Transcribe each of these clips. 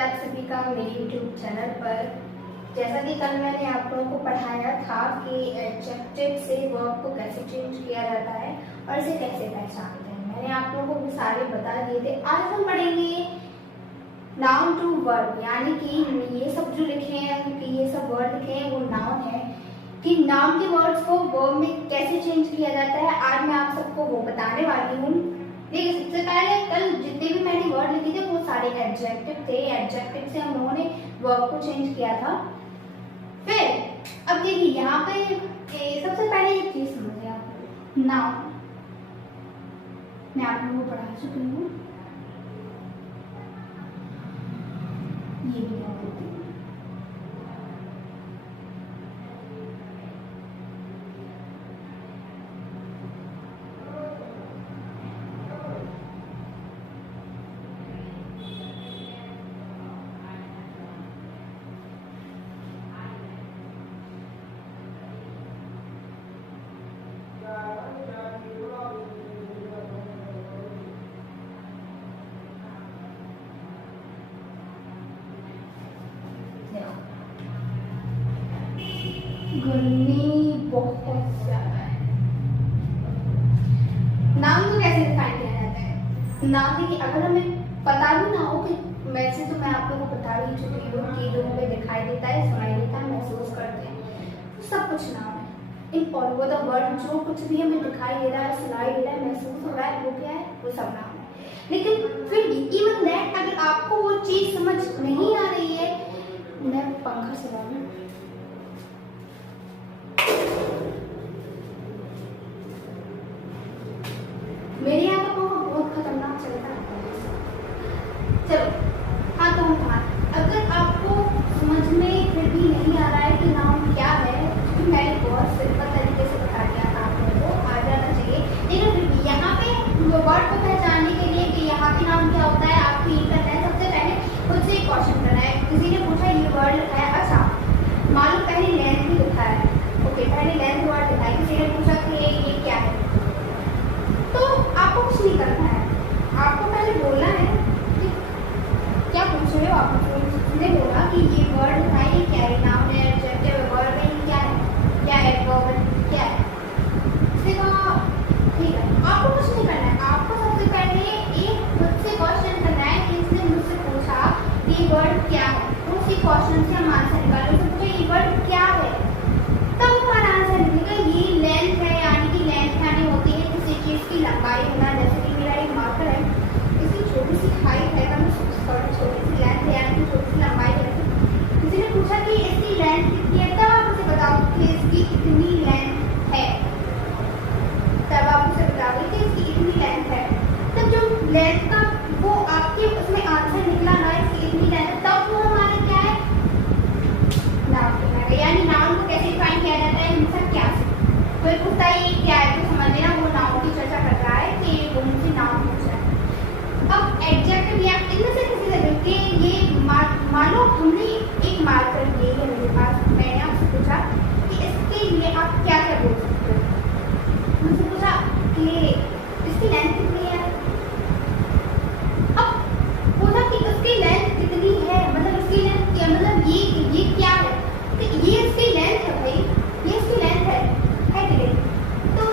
आप सभी का मेरे YouTube चैनल पर। जैसा कि कल मैंने आप लोगों को पढ़ाया था कि एडजेक्टिव से वर्ब को कैसे चेंज किया जाता है और इसे कैसे पहचानते हैं, मैंने आप लोगों को सारे बता दिए थे। आज हम पढ़ेंगे नाउन टू वर्ब, यानी कि ये सब जो लिखे हैं कि ये सब वर्ड लिखे हैं वो नाउन है, कि नाउन के वर्ड्स को वर्ब में कैसे चेंज किया जाता है। आज मैं आप सबको वो बताने वाली हूँ। देखिए, सबसे पहले कल जितने भी मैंने वर्ड लिखे थे वो सारे एडजेक्टिव थे। एडजेक्टिव से हम लोगों ने वर्ब को चेंज किया था। फिर अब देखिए यहाँ पे सबसे पहले एक चीज समझिए आप, नाउन मैं आप लोगों को पढ़ा चुकी हूँ। ये भी क्या बोलते हैं, गर्मी बहुत ज्यादा है। नाम को कैसे डिफाइन किया जाता है? नाम देखिए, अगर हमें पता भी ना हो कि वैसे तो मैं आप लोगों को बता ही चुकी हूँ कि जो हमें दिखाई देता है, सुनाई देता है, महसूस करते हैं, तो सब कुछ नाम है। In all over the world जो कुछ भी हमें दिखाई दे रहा है, सुनाई दे रहा है, महसूस हो रहा है, वो क्या है? वो सब नाम है। लेकिन फिर इवन दैट अगर आपको वो चीज समझ नहीं आ रही है, मैं पंखा चला लूं। मेरे यहाँ का पंखा बहुत खतरनाक चलता है। चलो हाँ, तो अगर आपको समझ में फिर भी नहीं आ रहा है कि नाम क्या है, क्योंकि मैंने बहुत सिंपल तरीके से बता दिया था, आपको आ जाना चाहिए। लेकिन फिर भी यहाँ पे वर्ड को पहचानने के लिए कि यहाँ पे नाम क्या होता है, आपको ये करना है। सबसे पहले खुद से एक क्वेश्चन करना है। किसी ने पूछा ये वर्ड लिखा है, अच्छा मान लो पहले लेंथ भी लिखा है, ओके, पहले लेंथ वर्ड लिखा है। किसी ने पूछा कि ये क्या है, तो आपको कुछ नहीं करना है, आपको पहले बोलना है कि क्या पूछ रहे हो आप। उसने बोला कि ये वर्ड है, ये क्या है, नाउन है, एडजेक्टिव है, वर्ब है, ये क्या है, क्या है, वर्ब है, क्या है। उसने कहा ठीक है, आपको कुछ नहीं करना है। आपको सबसे पहले एक खुद से क्वेश्चन करना है कि इसने मुझसे पूछा कि ये वर्ड क्या है, तो उसी क्वेश्चन से हम आंसर निकालें। तो ये वर्ड क्या है, तब हमारा आंसर निकलेगा। ये लेंथ है, यानी कि लेंथ यानी होती है किसी चीज की लंबाई होना। जैसे कि मेरा एक मार्कर है, इसकी छोटी सी हाइट है, छोटी सी लेंथ है, यानी कि छोटी सी लंबाई है। किसी ने पूछा कि इसकी लेंथ कितनी है, तब आप उसे बताओ कि इसकी कितनी लेंथ है, तब आप उसे बताओगे कि इसकी इतनी लेंथ है। तब जो लेंथ का वो आपके उसमें आंसर निकला ना, इसकी इतनी लेंथ, तब वो हमारा क्या है, नाउन कहलाएगा। यानी नाउन को कैसे डिफाइन किया जाता है, हमेशा क्या से। कोई पूछता है ये क्या है, तो समझ लेना वो नाउन की चर्चा कर रहा है कि वो मुझसे नाउन पूछा है। अब एडजेक्टिव या इनमें से किसी तरह के ये मान लो हमने एक मार्कर लिए है मेरे पास, मैंने आपसे पूछा कि इसके लिए आप क्या क्या बोल सकते हो। मुझसे पूछा कि इसकी लेंथ कितनी है, अब पूछा कि उसकी लेंथ कितनी है, मतलब इसकी लेंथ क्या, मतलब ये क्या है, तो ये इसकी लेंथ है भाई, ये इसकी लेंथ है कि नहीं। तो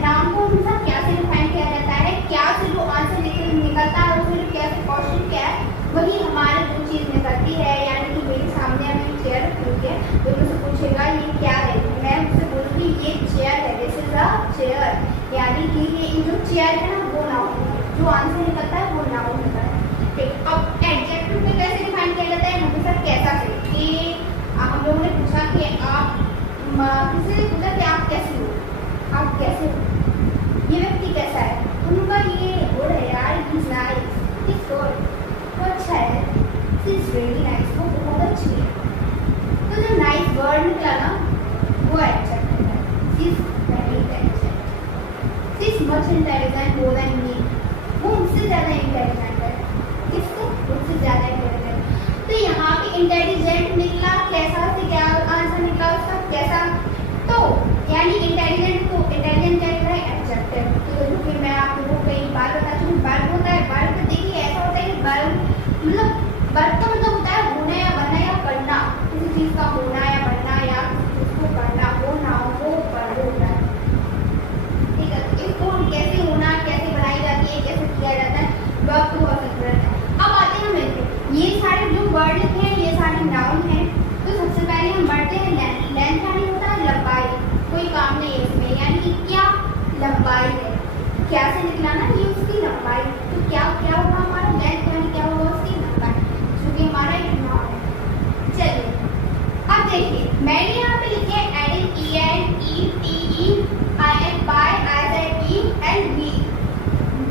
नाम को हमेशा क्या से डिफाइन किया जाता है, क्या से जो आंसर निकलता है, उसमें क्या से क्वेश्चन क्या है, वही हमारे जो चीज निकलती है। यानी कि मेरे सामने अभी चेयर रखी हुई है, तो मुझसे पूछेगा ये क्या है, मैं उससे बोलूँगी ये चेयर है, दिस इज अ चेयर, यानी कि ये जो चेयर है ना वो नाउन, जो आंसर निकलता है वो नाउन होता है। ठीक, अब एडजेक्टिव में कैसे डिफाइन किया जाता है, हमेशा कैसा से। कि हम लोगों ने पूछा कि आप, किसी ने पूछा कि आप कैसे हो, आप कैसे हो, ये व्यक्ति कैसा है, उनका ये गुड है यार, इज नाइस, इज गुड, वो अच्छा है, इज वेरी नाइस, वो बहुत अच्छी है। तो जो नाइस वर्ड निकला ना वो एडजेक्टिव है। She is very intelligent, she is much intelligent more than me, वो मुझसे ज्यादा इंटेलिजेंट है। किससे? मुझसे ज्यादा इंटेलिजेंट। तो यहाँ पे इंटेलिजेंट निकला, कैसा से क्या आंसर निकला उसका, कैसा, तो यानी इंटेलिजेंट, तो इंटेलिजेंट क्या लिखा है, एडजेक्टिव। तो फिर मैं आप लोगों को कई बार बता चुकी हूँ, बल्ब होता है, बल्ब देखिए ऐसा होता है कि बल्ब मतलब बल्ब तो क्या से निकला ना, ये उसकी लंबाई, तो क्या क्या होगा हमारा लेंथ, यानी क्या होगा उसकी लंबाई, जो कि हमारा एक नॉट है। चलिए अब देखिए, मैंने यहाँ पे लिखे heading E N E T E I N by I Z E and B.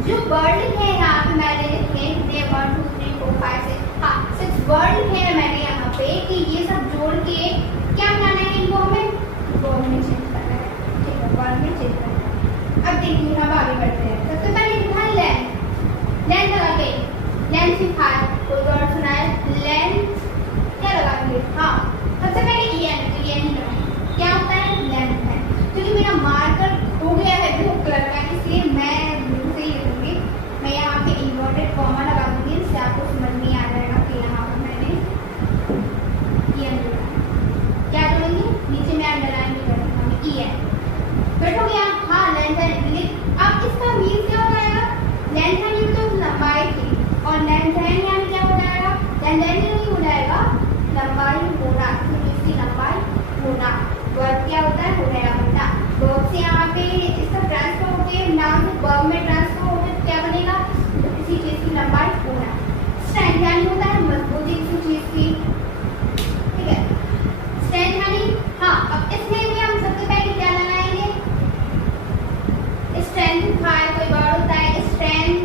जो वर्ड लिखे हैं यहाँ पे मैंने लिखे हैं 1 2 3 4 5 6, हाँ 6 वर्ड लिखे हैं मैंने यहाँ पे कि ये सब जोड़ के क्या बनाना है, इनको हमें वर्ड में चेंज करना है। ठीक है, वर्ड में चेंज करना है। अब देखिए हम आगे बढ़ते हैं। सबसे पहले लिखा है लेंथ, लेंथ लगा के लेंथ सिखा कोई वर्ड सुना है, लेंथ क्या लगाएंगे, हाँ सबसे पहले ई एन, तो ई एन ही लगाएंगे। क्या होता है, लेंथ है। क्योंकि मेरा मार्कर हो गया है ब्लू कलर का, इसलिए मैं ब्लू से ही लिखूंगी। मैं यहाँ पे इन्वर्टेड कॉमा लगा दूंगी, इससे आपको समझ नहीं आ जाएगा कि यहाँ पर मैंने ई एन लगाया। क्या करेंगे, नीचे में अंडरलाइन भी करेंगे हमें ई एन। फिर हो गया, हाँ लेंथ है। अब इसका मीन क्या हो जाएगा, लेंथ है मीन तो लंबाई थी, और लेंथ है यानी क्या हो जाएगा, लेंथ है नहीं हो जाएगा, लंबाई होना, इसकी लंबाई होना। वर्ब क्या होता है, होने लगता। वर्ब से यहाँ पे इसका ट्रांसफर होके नाउन से वर्ब में ट्रांसफर होके क्या बनेगा, किसी चीज की लंबाई होना। स्ट्रेंथ यानी होता है मजबूती किसी चीज की, ठीक है। स्ट्रेंथ यानी, हाँ अब इसमें भी हम सबसे पहले क्या लगाएंगे, स्ट्रेंथ का कोई वर्ड होता है, स्ट्रेंथ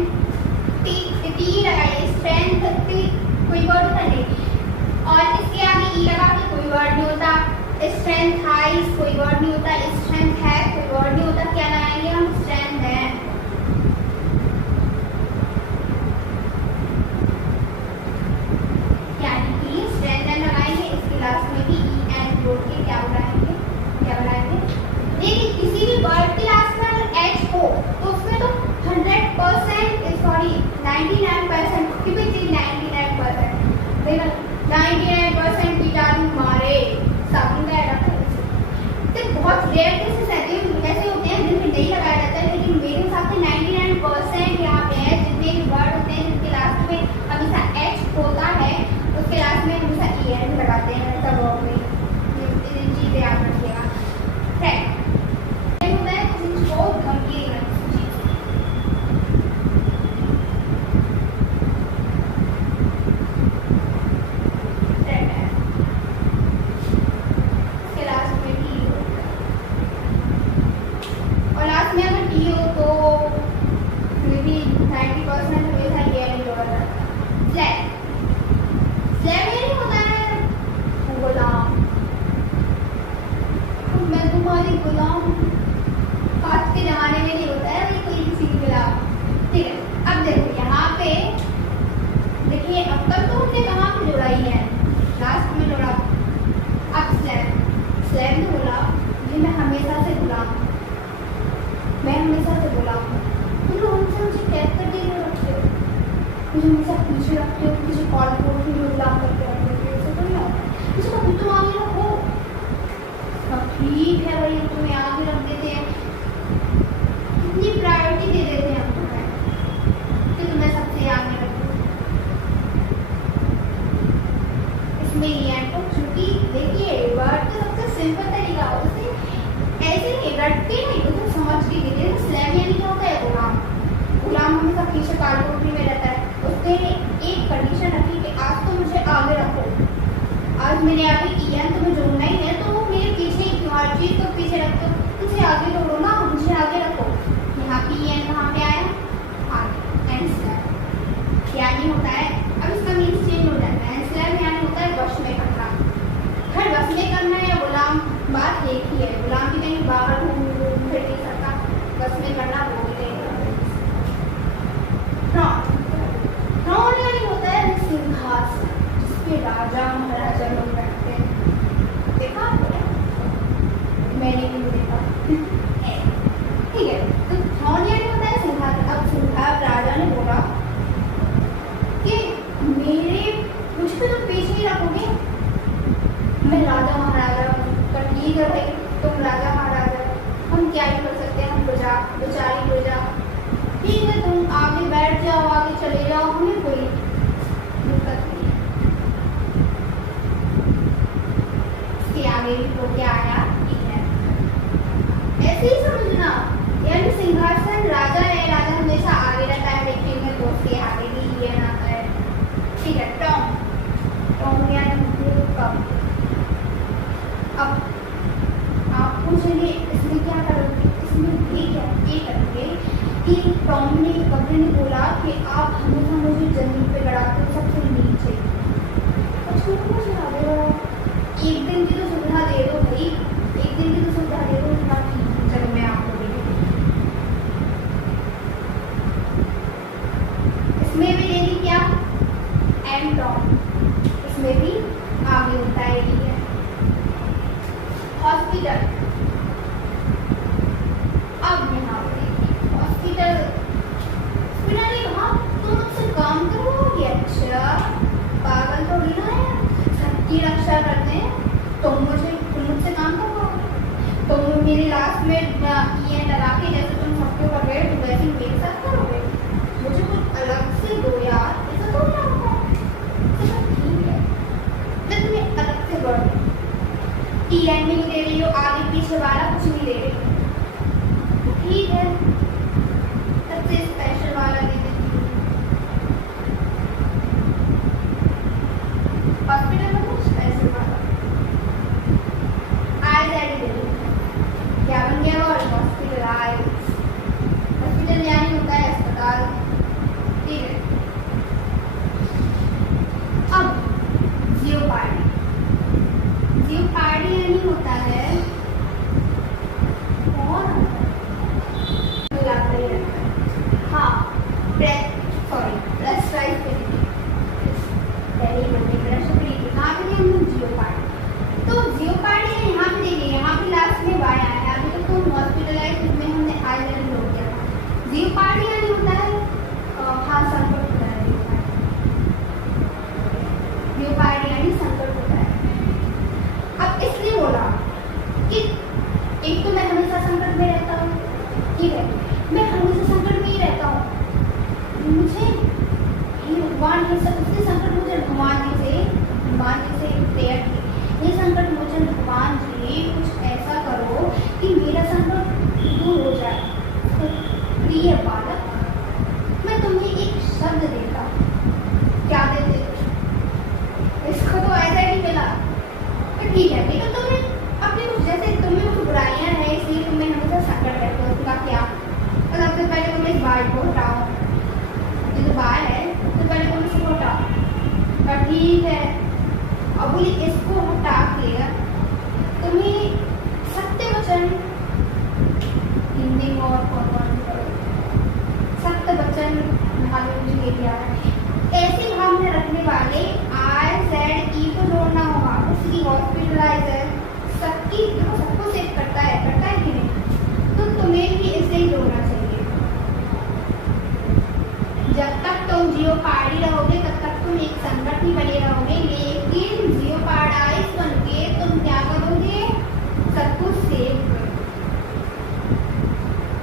टी लगाइए, स्ट्रेंथ कोई वर्ड होता है, और इसके आगे ई लगा के कोई वर्ड नहीं होता। स्ट्रेंथ हाइज कोई वर्ड नहीं होता, स्ट्रेंथ है कोई वर्ड नहीं होता। क्या लगाएंगे हम, स्ट्रेंथ है। यानी कि स्ट्रेंथ है लगाएंगे, इसके लास्ट में भी ई एन जोड़ के क्या बनाएंगे, क्या बनाएंगे। देखिए किसी भी वर्ड के लास्ट में अगर एच हो तो उसमें तो 100% सॉरी 99% की भी चीज 99% देखो 99% कीटाणु मारे साबुन का ऐड तो बहुत रेयर केसेस ऐसे होते हैं जिनमें नहीं लगाया जाता है, लेकिन मेरे हिसाब से 99% यहाँ पे है जितने भी वर्ड होते हैं जिनके लास्ट में हमेशा एच होता है, उसके लास्ट में हमेशा ई एन लगाते हैं ऐसा वर्ड में। चीजें याद रखिएगा। होता है कुछ को गंभीर मैं हमेशा से बोला तुम लोग हमसे मुझे टैग कर दिए रखते हो, मुझे हमेशा पीछे रखते हो, किसी कॉल को फिर गुलाम करके रखते हो, ऐसे तो नहीं होता। मुझे कभी तुम आगे रखो, अब ठीक है भाई तुम्हें आगे रख देते हैं, इतनी प्रायोरिटी दे देते हैं हम तुम्हें कि तुम्हें सबसे आगे रखो। इसमें ये है तो चूंकि देखिए वर्ड का सबसे सिंपल तरीका होता है ऐसे नहीं रट के नहीं, उसे समझ के गिरे। स्लैम यानी क्या होता है, गुलाम। गुलाम हमेशा पीछे कालकोठरी में रहता है, उसने एक कंडीशन रखी कि आज तो मुझे आगे रखो, आज मैंने आगे किया तुम्हें जोड़ना ही है तो मेरे पीछे ही क्यों, हर चीज को पीछे रखते हो, मुझे आगे जोड़ो ना, मुझे आगे रखो। यहाँ पे एन कहाँ पे आया, आगे एंड स्लैम यानी होता है, अब इसका मीन्स चेंज हो जाता है। स्लैम यानी होता है वश में करना, हर वश में करना या गुलाम बात एक ही है। गुलाम भी कहीं बाहर घूम फिर नहीं सकता, बस में करना वो भी नहीं होता है सिंहासन जिसके राजा महाराजा लोग बैठते हैं, देखा मैंने भी देखा ठीक है। तो थ्रोन यानी होता है सिंहासन। अब सिंहासन राजा ने बोला कि मेरे मुझे तो तुम पीछे ही रखोगे, मैं राजा महाराजा ठीक है भाई तुम राजा महाराजा, हम क्या ही कर सकते हैं, हम प्रजा बेचारी प्रजा, ठीक है तुम आगे बैठ जाओ, आगे चले जाओ, हमें कोई दिक्कत नहीं है। इसके आगे भी तो क्या आया, ठीक है ऐसे ही समझना, यानी सिंहासन राजा कि टॉम ने कभी ने बोला कि आप हमेशा मुझे जमीन पे गड़ाते हो सबसे नीचे। अच्छा मुझे आगे बढ़ा, एक दिन की तो सुविधा दे दो भाई, एक दिन की तो सुविधा दे दो। चलो मैं आपको दे दूँ, इसमें भी दे दी क्या, एंड टॉम, इसमें भी आगे होता है ठीक है। हॉस्पिटल, अब यहाँ हॉस्पिटल ने कहा तुम मुझसे काम करोगे। अच्छा पागल तो नहीं ना है, सबकी रक्षा करते हैं, तुम मुझसे काम करवाओगे, तुम मेरी लास्ट में ये लगा के जैसे तुम सबके ऊपर बैठ वैसे मेरे साथ करोगे, मुझे कुछ अलग से दो यार, ऐसा तो ना होगा। ठीक है मैं तुम्हें अलग से बढ़ टी लाइन में नहीं दे रही हो, आगे पीछे वाला कुछ नहीं दे रही हो, ठीक है सबसे स्पेशल वाला दे देती हूँ। हॉस्पिटल में कुछ स्पेशल वाला आईज दे दूँ, क्या बन गया और हॉस्पिटल आईज, हॉस्पिटल यानी होता है अस्पताल ठीक है। अब जियोपार्डी, जियोपार्डी यानी होता है जियोपार्डी यानी होता है हाँ संकट होता है, जियोपार्डी यानी संकट होता है। अब इसलिए बोला कि एक तो मैं हमेशा संकट में रहता हूँ ठीक है, मैं हमेशा संकट में ही रहता हूँ, मुझे भगवान उसके संकट मुझे भगवान जी से प्रेयर की, ये संकट मुझे भगवान जी कुछ ऐसा करो कि मेरा संकट दूर हो जाए। तो प्रिय बालक मैं तुम्हें एक शब्द देता हूँ, क्या देते इसको तो ऐसा ही मिला तो ठीक है, लेकिन तुम्हें अपनी कुछ जैसे तुम्हें कुछ बुराइयां हैं इसलिए तुम्हें हमेशा संकट रहता है, उसका क्या तो सबसे पहले तुम्हें इस बाल को हटाओ, जो बाल है तो पहले तुम इसको हटाओ, ठीक है। अब बोली इसको हटा के तुम्हें सत्य वचन हिंदी में और सत्य वचन भावे मुझे ले दिया है, ऐसी भावना रखने वाले आई जेड ई को जोड़ना होगा, उसकी हॉस्पिटलाइजर सबकी सबको सेव करता है कि नहीं, तो तुम्हें भी इसे ही जोड़ना चाहिए। जब तक तुम जियोपार्डी रहोगे तब तक तुम एक संकट ही बने रहोगे, लेकिन जियोपार्डाइज बन के तुम क्या करोगे, सबको सेव करोगे।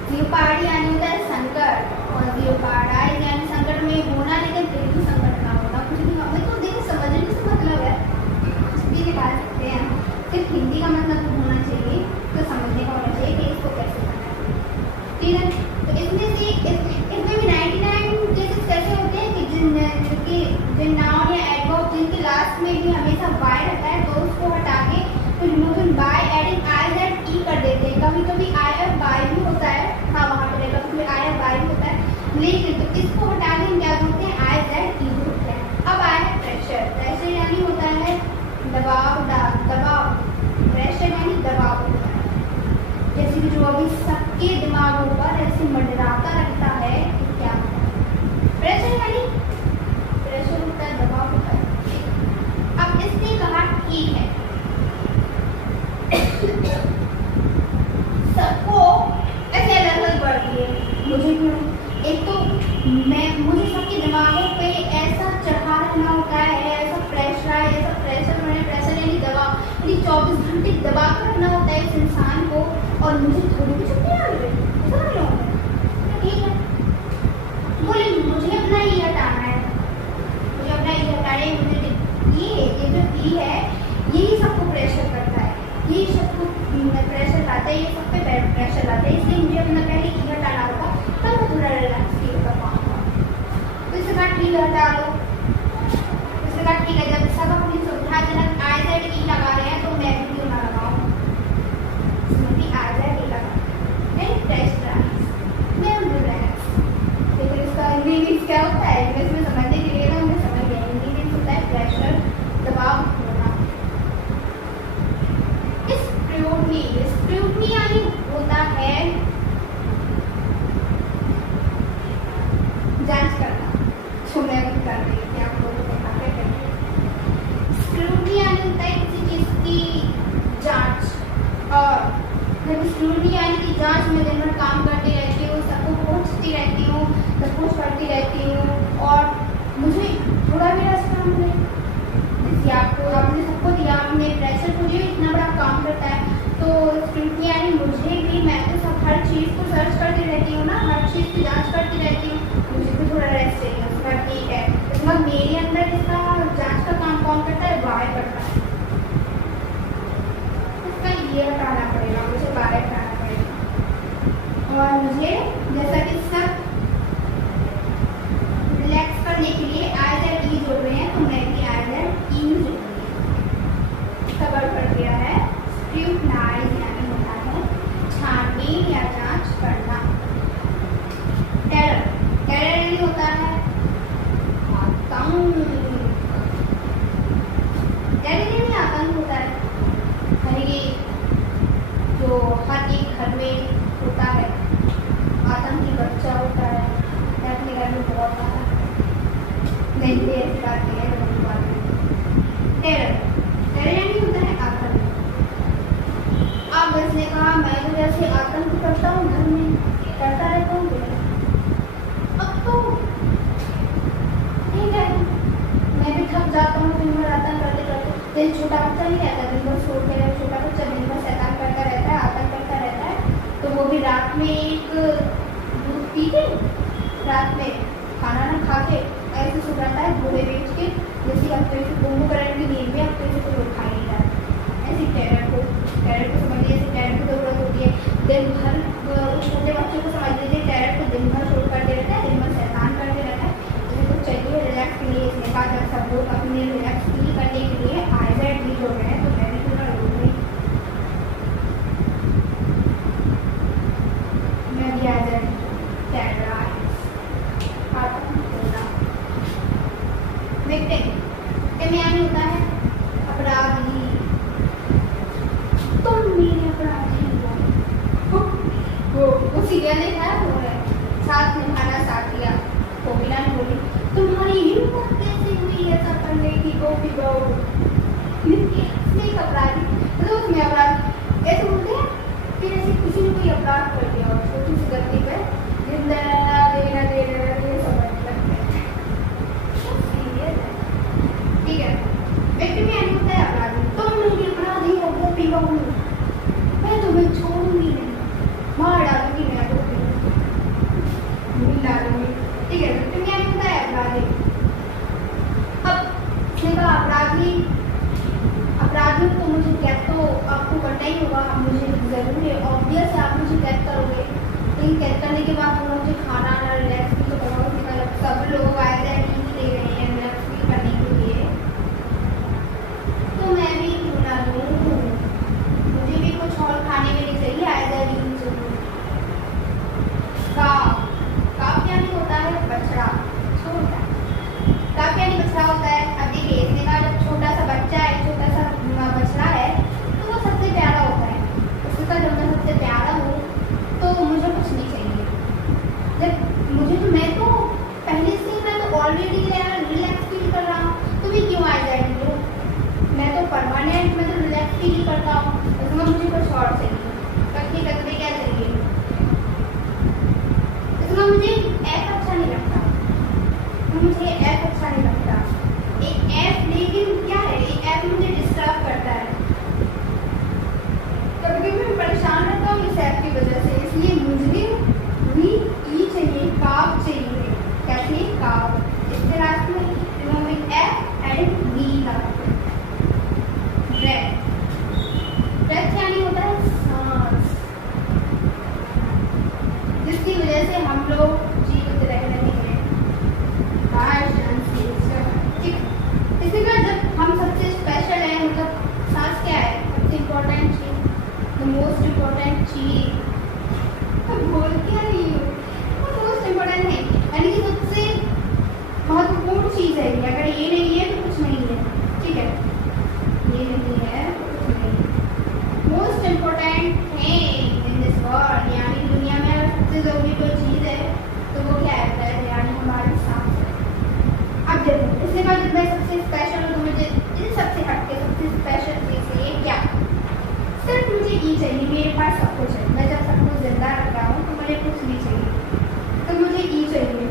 जियोपार्डी यानी होता है संकट और जियोपार्डाइज यानी संकट में होना, लेकिन फिर भी संकट ना होना, कुछ भी हमें तो देखो समझने से मतलब है, कुछ भी निकाल सकते हैं, सिर्फ हिंदी का मतलब होना चाहिए तो समझने का होना चाहिए कि इसको कैसे करना है ठीक है। तो इसमें भी 99 केसेस कैसे होते हैं कि जिन नाउन या एडवर्ब जिनके लास्ट में भी हमेशा बाय रहता है तो उसको हटा के फिर removing by adding I Z E कर देते हैं, कभी कभी आई और बाय भी होता है, हाँ वहाँ पे रहेगा कभी आई और बाय भी होता है, लेकिन तो इसको हटा के क्या जोड़ते हैं, आई जेड ई होते हैं। अब आया है प्रेशर, प्रेशर यानी होता है दबाव, दबाव, प्रेशर यानी दबाव होता है, जैसे कि जो अभी सबके दिमागों पर ऐसे मंडराता रहता है कि क्या होता है, प्रेशर यानी प्रेशर होता है, दबाव होता है। अब इसने कहा ठीक है सबको ऐसे अलग अलग बढ़ दिए, मुझे क्यों, एक तो मुझे सबके दिमागों पे ऐसा चढ़ा रखना होता है, ऐसा प्रेशर है, ऐसा प्रेशर मैंने प्रेशर यानी दबाव, यानी 24 घंटे दबा कर रखना होता है इस इंसान को, और मुझे थोड़ी भी छुट्टी आ रही है, ठीक है। बोले मुझे अपना ये हटाना है, मुझे अपना ये हटाना है, मुझे ये जो ई है यही सबको प्रेशर करता है, यही सबको प्रेशर लाता है, ये सब पे प्रेशर लाता है, इसलिए मुझे अपना पहले ई हटाना होगा, तब मैं थोड़ा रिलैक्स फील कर पाऊंगा। तो इसके बाद ठीक हटा लो, इसके बाद ठीक है, जब सब अपनी सुविधाजनक आई जेड ई लगा रहे हैं तो मैं भी क्यों ना लगाऊं, इसमें भी आई जेड ई लगा, नहीं प्रेशराइज, मैं रिलैक्स क्या होता है इंग्लिश में समझने के लिए ना हमें समझ गया। हिंदी में होता है प्रेशर, दबाव होना। स्क्रूटनी यानी होता है जांच करना। मैं भी कर रही हूँ, आप लोगों को बता के करिए। स्क्रूटनी यानी होता है किसी चीज की जांच, और स्क्रूटनी यानी कि जांच में दिन भर काम करती रहती हूँ, सबको पूछती रहती हूँ, सब कुछ करती रहती हूँ, और मुझे थोड़ा भी रास्ता मिले। जैसे आपको आपने सबको दिया, आपने प्रेशर को जो इतना बड़ा काम करता है, तो स्क्रूटनी यानी मुझे भी, मैं तो सब हर चीज़ को सर्च करती रहती हूँ ना, हर चीज़ की जांच करती रहती हूँ, मुझे भी थोड़ा रेस्ट चाहिए। उसका ठीक है, इसका मेरे अंदर इसका जांच का काम कौन करता है? बाहर करता है। इसका ये हटाना पड़ेगा, मुझे बाहर हटाना पड़ेगा। और मुझे जैसा कि सब रिलैक्स करने के लिए आई दैट ई जोड़ रहे हैं, तो मैं भी आई दैट ई जोड़ रही हूँ। कवर कर दिया है। स्क्रूटनाइज यानी होता है छानबीन या जांच करना। टेरर, टेरर यानी होता है आतंक। टेरर यानी आतंक होता है। ये जो हर एक घर में होता है, आतंकी बच्चा होता है। मैं अपने घर में बहुत सारा नहीं भी ऐसी बात नहीं है। टेरर, टेरर यानी होता है आतंक। अब इसने कहा मैं तो जैसे आतंक करता हूँ घर में, करता रहता हूँ, अब तो ठीक है, मैं भी थक जाता हूँ दिन भर आतंक करते करते। दिन छोटा बच्चा नहीं रहता, दिन भर सो के छोटा बच्चा दिन भर शैतान करता रहता है, आतंक करता रहता है। तो वो भी रात में एक दूध पी के, रात में खाना ना खा के ऐसे सो जाता है घोड़े बेच के। जैसे अब तो कुंभकर्ण की नींद में अब तो इसे कोई उठा नहीं रहा। ऐसी टेरर को समझिए, ऐसे टेरर की जरूरत होती है। दिन भर छोटे बच्चों को समझ लीजिए, टेरर को दिन भर शोर करते रहता है, दिन भर शैतान करते रहता है। इसे कुछ चाहिए रिलैक्स के लिए। इसने कहा जब सब लोग अपने रिलैक्स फील करने के लिए आई दैट ई हो गए हैं, तो मैं भी थोड़ा रोक गई। मैं भी आई दैट विक्टिम यानी होता है अपराधी। तुम मेरे अपराधी हो। वो सीरियल देखा है, वो है साथ निभाना साथिया। कोकिला ने बोली तुम्हारी हिम्मत कैसे हुई ऐसा करने की गोपी बहू। एक अपराधी, मतलब उसमें अपराध ऐसे बोलते हैं कि जैसे किसी ने कोई अपराध कर दिया और छोटी सी गलती पे ये समझ लगता है। ठीक है, विक्टिम यानी होता है अपराधी। तुम मेरी अपराधी हो गोपी बहू, मैं तुम्हें छोड़ूंगी नहीं, मार डालूंगी, मैं गोपी मिल डालूंगी। ठीक है, विक्टिम यानी होता है अपराधी। अब इसका अपराधी तो मुझे कैद तो आपको करना ही होगा, मुझे जरूर है, ऑब्वियस है, आप मुझे कैद करोगे। लेकिन कैद करने के बाद मुझे खाना ना रिलैक्स भी तो करवाओ। सब लोग आए थे ले रहे हैं रिलैक्स भी करने के लिए, तो मैं भी क्यों ना लूँ, मुझे भी कुछ और खाने के लिए चाहिए। आएगा भी जरूर। काफ यानी होता है बछड़ा, छोटा। काफ यानी बछड़ा होता है। अब देखिए इसने कहा जब छोटा सा बच्चा है, छोटा सा बछड़ा है, तो वो सबसे प्यारा होता है। उसके साथ जब मैं सबसे प्यारा हूँ तो मुझे कुछ नहीं चाहिए। जब मुझे तो मैं तो पहले से मैं तो ऑलरेडी रिलैक्स फील कर रहा हूँ, तो मैं क्यों आ जाएगी? मैं तो परमानेंट में तो रिलैक्स फील करता हूँ, इसमें मुझे कुछ और चाहिए। कभी कभी क्या चाहिए? इसमें मुझे ऐप अच्छा नहीं लगता, मुझे ऐप अच्छा नहीं लगता। एक ऐप, लेकिन क्या है, एक ऐप मुझे डिस्टर्ब करता है। कभी कभी मैं परेशान रहता हूँ इस ऐप की वजह से, इसलिए मुझे भी ई चाहिए, काव चाहिए। क्या चाहिए? काव। इसके लास्ट में रिमूविंग ऐप एंड वी लगा। ब्रेथ, ब्रेथ यानी होता है सांस, जिसकी वजह से हम लोग जीवित रह रहे हैं। इसी का जब हम सबसे स्पेशल है, मतलब सांस क्या है? सबसे इम्पोर्टेंट चीज, द मोस्ट इम्पोर्टेंट चीज। बोल क्या रही हूँ? मोस्ट इम्पोर्टेंट है, यानी कि सबसे महत्वपूर्ण चीज है ये, अगर ये नहीं है तो कुछ नहीं है, ठीक है, ये नहीं है तो कुछ नहीं। Most important thing in this world, यानी दुनिया में अगर सबसे जरूरी कोई चीज है तो वो क्या है, यानी हमारी सांस है। अब देखो इसके बाद मैं सबसे स्पेशल हूँ, तो मुझे इन सबसे हटके सबसे स्पेशल चीज है ये क्या, सिर्फ मुझे ये चाहिए, मेरे पास सब कुछ है, मैं जब सब कुछ जिंदा रख रहा हूँ तो मुझे कुछ नहीं चाहिए, तो मुझे ये चाहिए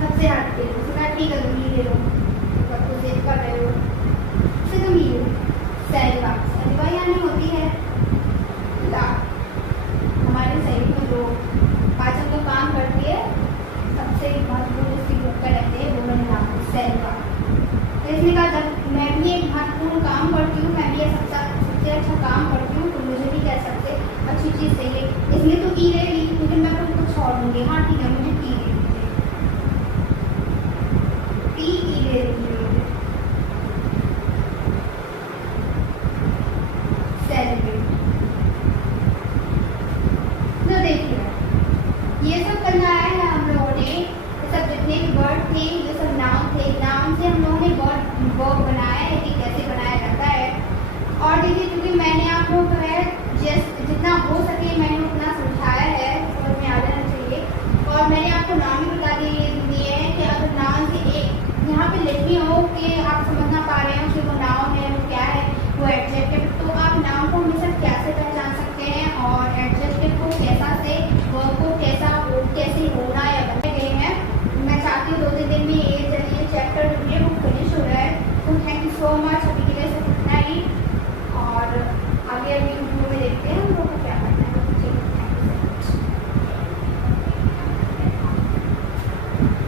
सबसे हटके। उसका ठीक है तुम ये ले लो, सब कुछ सेव कर रहे हो, फिर तुम ये सैलवा, सैलवा यानी होती है दाल, हमारे शरीर में जो पाचन का काम करती है, सबसे महत्वपूर्ण उसकी भूखा रहते हैं, वो मैंने नाम सैलवा। तो इसने कहा जब मैं भी एक महत्वपूर्ण काम करती हूँ, मैं भी सबसे अच्छा काम करती हूँ, तो मुझे भी क्या सबसे अच्छी चीज़ चाहिए, इसलिए तो ई ले ली, लेकिन मैं तो कुछ और लूँगी। हाँ ठीक है, मुझे टी ले लीजिए, टी ई ले लीजिए, सेलिब्रेट। तो देखिए ये सब करना है हम लोगों ने, ये सब जितने भी वर्ड थे, ये सब नाउन थे, नाउन से हम लोगों ने वर्ब बनाया है कि कैसे बनाया जाता है। और देखिए क्योंकि मैंने आप लोगों